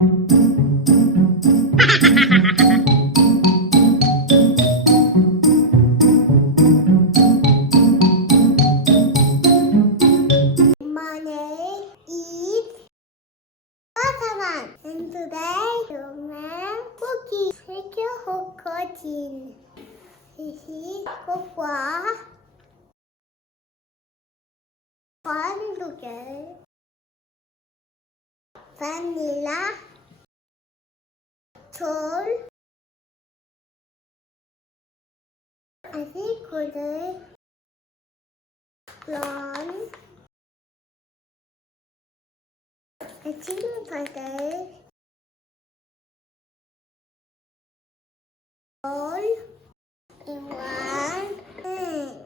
Money eat watermelon. And today you make cookies. Take your whole cookie. This is cocoa. One sugar. Vanilla. Salt. I think good. Blonde. A chili butter. All in one thing.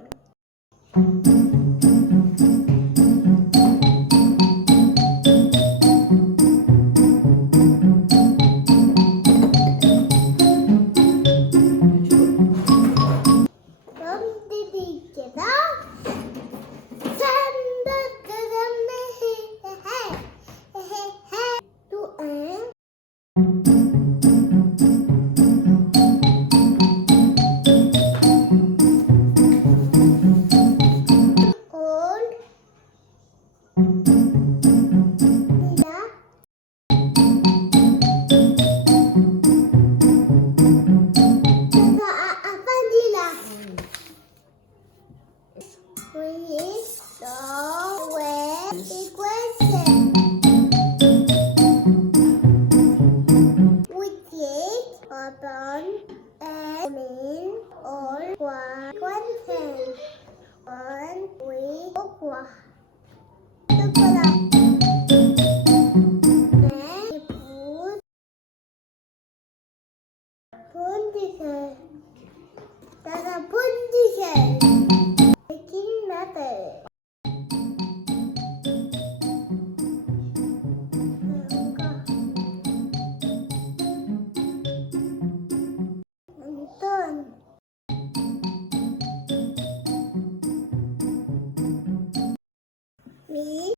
Me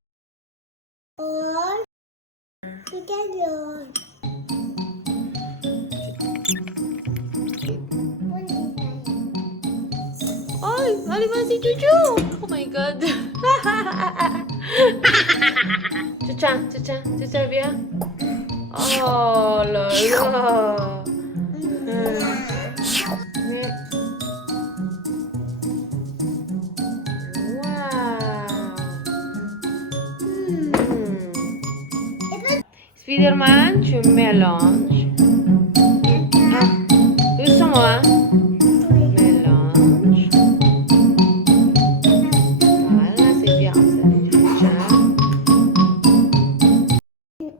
or together. Ay, aliman si Cucu. Oh my God. Cuca viens. Oh là là. Spiderman, tu mélanges. Doucement, hein. Mélange. Voilà, c'est bien.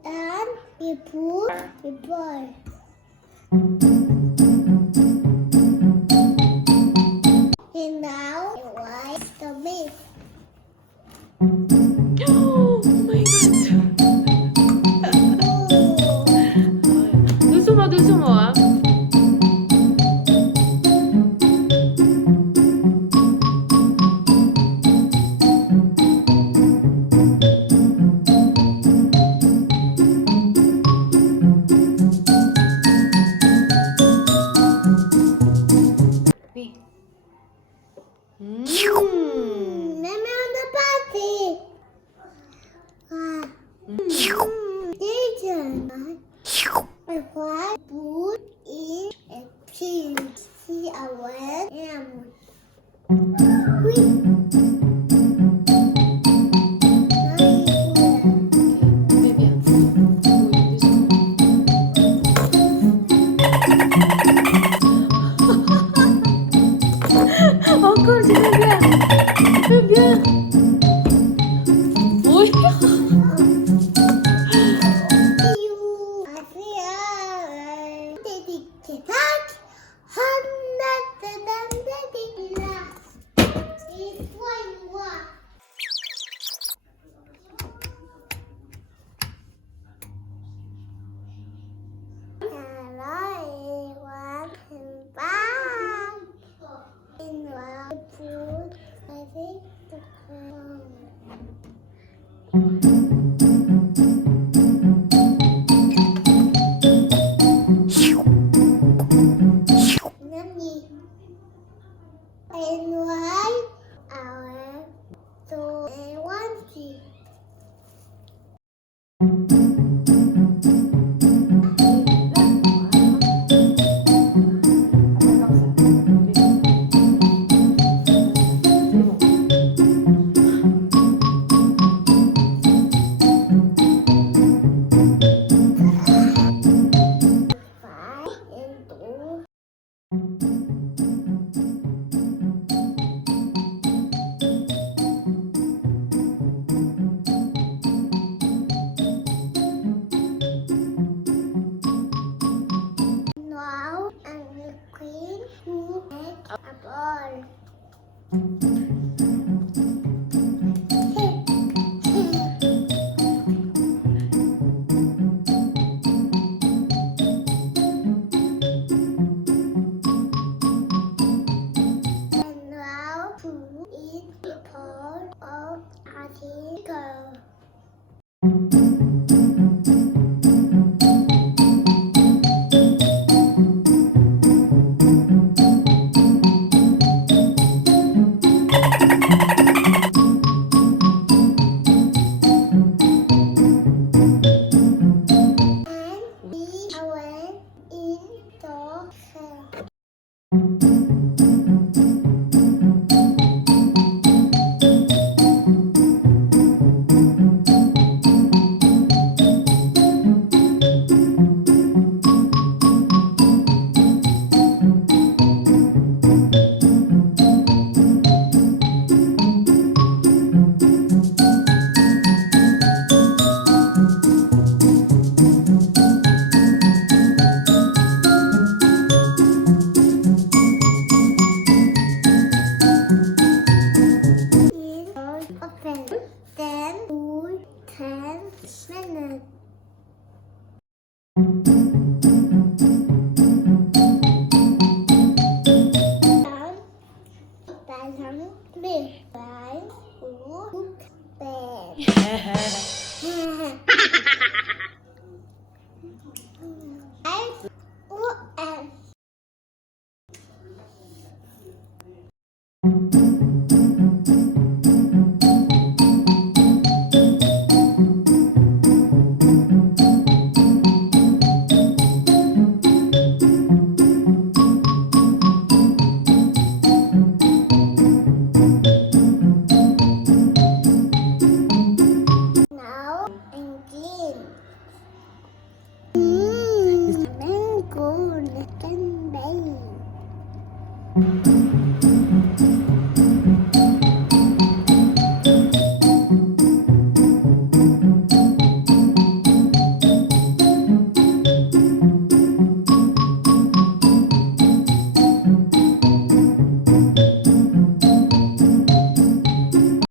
And you put the ball. And now you wipe the meat. Oh my God. Doucement, hein. Oui. Même on the party. I want put in a pin. See a wet ham. Très bien. Encore, c'est très bien. Très bien. Oui. And now food is a part of article. And we went in the camp. In open, then 10 minutes. Down, balance, big, right, hook, bed. And now engine. Mango, little baby.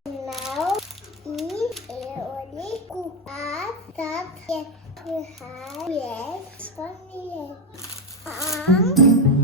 Now is only cook that yet to have yet funny and